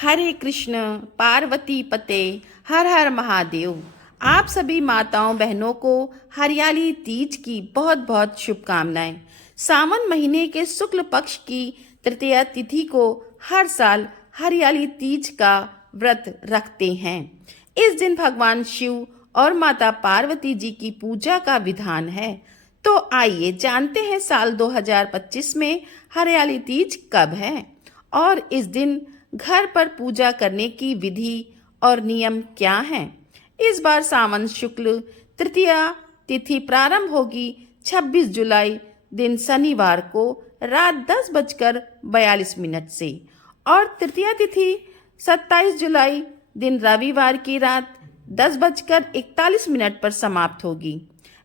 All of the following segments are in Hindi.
हरे कृष्ण पार्वती पते हर हर महादेव। आप सभी माताओं बहनों को हरियाली तीज की बहुत बहुत शुभकामनाएं। सावन महीने के शुक्ल पक्ष की तृतीया तिथि को हर साल हरियाली तीज का व्रत रखते हैं। इस दिन भगवान शिव और माता पार्वती जी की पूजा का विधान है। तो आइए जानते हैं साल 2025 में हरियाली तीज कब है और इस दिन घर पर पूजा करने की विधि और नियम क्या हैं। इस बार सावन शुक्ल तृतीया तिथि प्रारंभ होगी 26 जुलाई दिन शनिवार को रात 10:42 से और तृतीया तिथि 27 जुलाई दिन रविवार की रात 10:41 पर समाप्त होगी।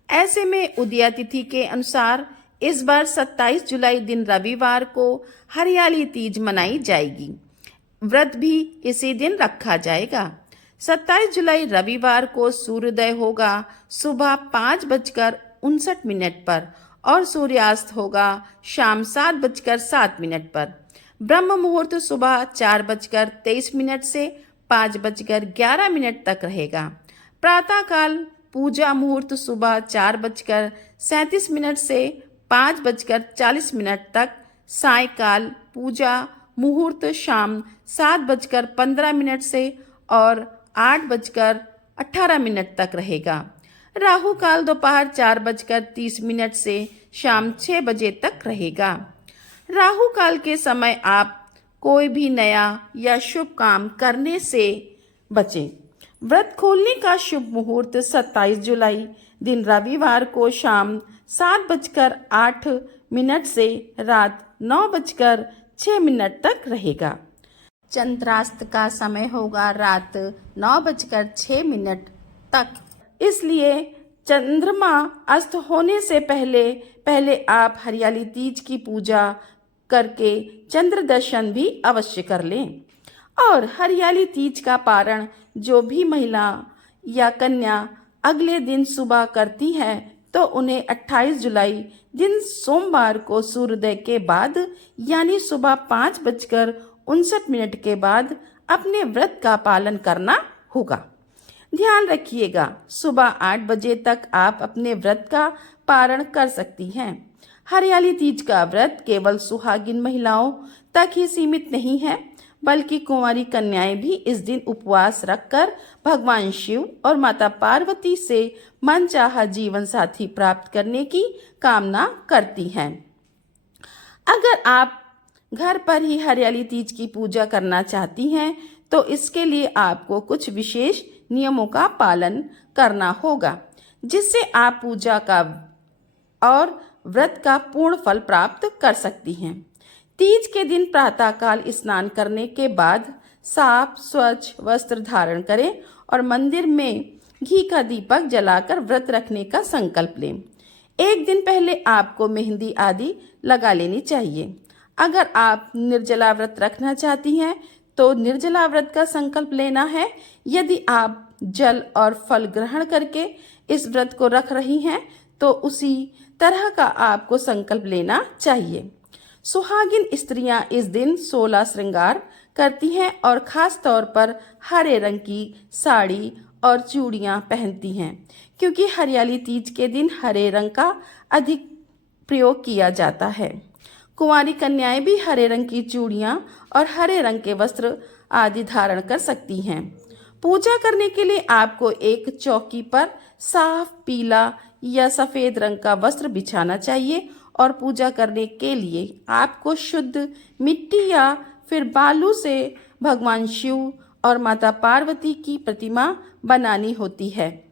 ऐसे में उदया तिथि के अनुसार इस बार 27 जुलाई दिन रविवार को हरियाली तीज मनाई जाएगी। व्रत भी इसी दिन रखा जाएगा। 27 जुलाई रविवार को सूर्योदय होगा सुबह 5:59 पर और सूर्यास्त होगा शाम 7:07 पर। ब्रह्म मुहूर्त सुबह 4:23 से 5:11 तक रहेगा। प्रातःकाल पूजा मुहूर्त सुबह 4:37 से 5:40 तक। सायकाल पूजा मुहूर्त शाम 7:15 से और 8:18 तक रहेगा। राहु काल दोपहर 4:30 से शाम 6 बजे तक रहेगा। राहु काल के समय आप कोई भी नया या शुभ काम करने से बचें। व्रत खोलने का शुभ मुहूर्त 27 जुलाई दिन रविवार को शाम 7:08 से रात 9:06 तक रहेगा। चंद्रास्त का समय होगा रात 9:06 तक। इसलिए चंद्रमा अस्त होने से पहले पहले आप हरियाली तीज की पूजा करके चंद्र दर्शन भी अवश्य कर लें। और हरियाली तीज का पारण जो भी महिला या कन्या अगले दिन सुबह करती है तो उन्हें 28 जुलाई दिन सोमवार को सूर्योदय के बाद यानी सुबह 5:59 के बाद अपने व्रत का पालन करना होगा। ध्यान रखिएगा, सुबह 8 बजे तक आप अपने व्रत का पारण कर सकती हैं। हरियाली तीज का व्रत केवल सुहागिन महिलाओं तक ही सीमित नहीं है, बल्कि कुंवारी कन्याएं भी इस दिन उपवास रखकर भगवान शिव और माता पार्वती से मनचाहा जीवन साथी प्राप्त करने की कामना करती हैं। अगर आप घर पर ही हरियाली तीज की पूजा करना चाहती हैं तो इसके लिए आपको कुछ विशेष नियमों का पालन करना होगा, जिससे आप पूजा का और व्रत का पूर्ण फल प्राप्त कर सकती हैं। तीज के दिन प्रातःकाल स्नान करने के बाद साफ स्वच्छ वस्त्र धारण करें और मंदिर में घी का दीपक जलाकर व्रत रखने का संकल्प लें। एक दिन पहले आपको मेहंदी आदि लगा लेनी चाहिए। अगर आप निर्जला व्रत रखना चाहती हैं तो निर्जला व्रत का संकल्प लेना है। यदि आप जल और फल ग्रहण करके इस व्रत को रख रही हैं तो उसी तरह का आपको संकल्प लेना चाहिए। सुहागिन स्त्रियां इस दिन 16 श्रृंगार करती हैं और खास तौर पर हरे रंग की साड़ी और चूड़ियां पहनती हैं, क्योंकि हरियाली तीज के दिन हरे रंग का अधिक प्रयोग किया जाता है। कुंवारी कन्याएं भी हरे रंग की चूड़ियां और हरे रंग के वस्त्र आदि धारण कर सकती हैं। पूजा करने के लिए आपको एक चौकी पर साफ पीला या सफेद रंग का वस्त्र बिछाना चाहिए और पूजा करने के लिए आपको शुद्ध मिट्टी या फिर बालू से भगवान शिव और माता पार्वती की प्रतिमा बनानी होती है।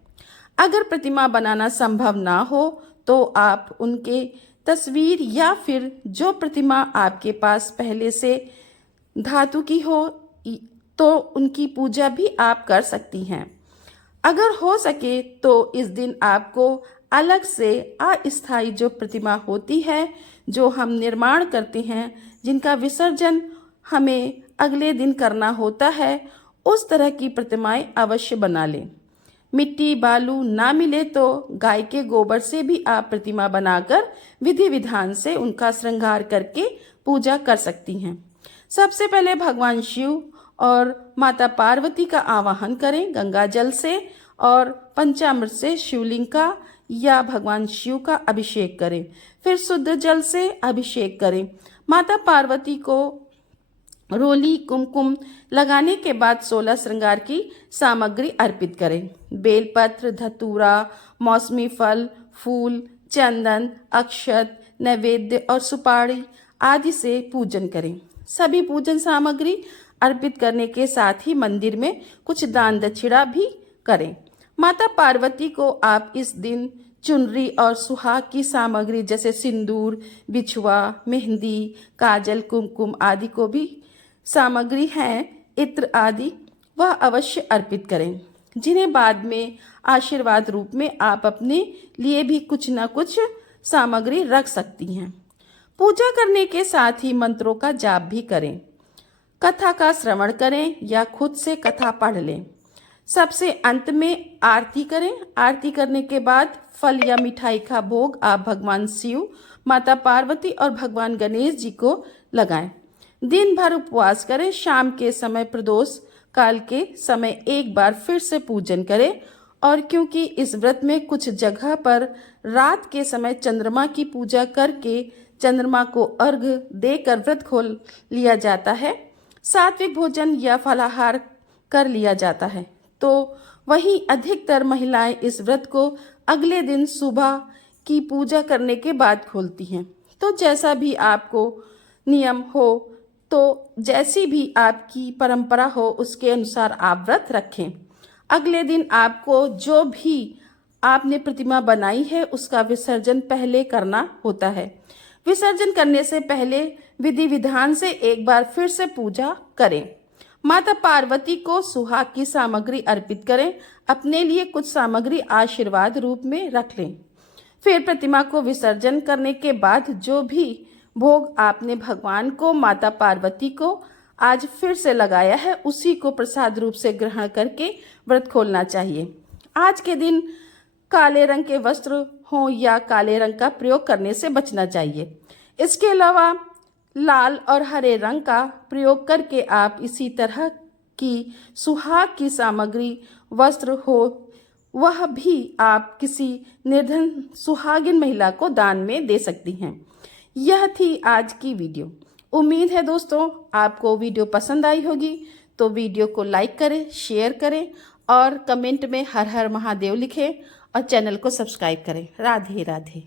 अगर प्रतिमा बनाना संभव ना हो तो आप उनके तस्वीर या फिर जो प्रतिमा आपके पास पहले से धातु की हो तो उनकी पूजा भी आप कर सकती हैं। अगर हो सके तो इस दिन आपको अलग से अस्थायी जो प्रतिमा होती है जो हम निर्माण करते हैं, जिनका विसर्जन हमें अगले दिन करना होता है, उस तरह की प्रतिमाएं अवश्य बना लें। मिट्टी बालू ना मिले तो गाय के गोबर से भी आप प्रतिमा बनाकर विधि विधान से उनका श्रृंगार करके पूजा कर सकती हैं। सबसे पहले भगवान शिव और माता पार्वती का आवाहन करें गंगा जल से और पंचामृत से शिवलिंग का या भगवान शिव का अभिषेक करें। फिर शुद्ध जल से अभिषेक करें। माता पार्वती को रोली कुमकुम लगाने के बाद 16 श्रृंगार की सामग्री अर्पित करें। बेलपत्र, धतूरा, मौसमी फल, फूल, चंदन, अक्षत, नैवेद्य और सुपारी आदि से पूजन करें। सभी पूजन सामग्री अर्पित करने के साथ ही मंदिर में कुछ दान दक्षिणा भी करें। माता पार्वती को आप इस दिन चुनरी और सुहाग की सामग्री जैसे सिंदूर, बिछुआ, मेहंदी, काजल, कुमकुम आदि को भी सामग्री हैं, इत्र आदि, वह अवश्य अर्पित करें, जिन्हें बाद में आशीर्वाद रूप में आप अपने लिए भी कुछ न कुछ सामग्री रख सकती हैं। पूजा करने के साथ ही मंत्रों का जाप भी करें। कथा का श्रवण करें या खुद से कथा पढ़ लें। सबसे अंत में आरती करें। आरती करने के बाद फल या मिठाई का भोग आप भगवान शिव, माता पार्वती और भगवान गणेश जी को लगाएं। दिन भर उपवास करें। शाम के समय प्रदोष काल के समय एक बार फिर से पूजन करें। और क्योंकि इस व्रत में कुछ जगह पर रात के समय चंद्रमा की पूजा करके चंद्रमा को अर्घ्य देकर व्रत खोल लिया जाता है, सात्विक भोजन या फलाहार कर लिया जाता है, तो वहीं अधिकतर महिलाएं इस व्रत को अगले दिन सुबह की पूजा करने के बाद खोलती हैं। तो जैसा भी आपको नियम हो, तो जैसी भी आपकी परंपरा हो, उसके अनुसार आप व्रत रखें। अगले दिन आपको जो भी आपने प्रतिमा बनाई है उसका विसर्जन पहले करना होता है। विसर्जन करने से पहले विधि विधान से एक बार फिर से पूजा करें। माता पार्वती को सुहाग की सामग्री अर्पित करें। अपने लिए कुछ सामग्री आशीर्वाद रूप में रख लें। फिर प्रतिमा को विसर्जन करने के बाद जो भी भोग आपने भगवान को, माता पार्वती को आज फिर से लगाया है, उसी को प्रसाद रूप से ग्रहण करके व्रत खोलना चाहिए। आज के दिन काले रंग के वस्त्र हों या काले रंग का प्रयोग करने से बचना चाहिए। इसके अलावा लाल और हरे रंग का प्रयोग करके आप इसी तरह की सुहाग की सामग्री, वस्त्र हो, वह भी आप किसी निर्धन सुहागिन महिला को दान में दे सकती हैं। यह थी आज की वीडियो। उम्मीद है दोस्तों आपको वीडियो पसंद आई होगी, तो वीडियो को लाइक करें, शेयर करें और कमेंट में हर हर महादेव लिखें और चैनल को सब्सक्राइब करें। राधे राधे।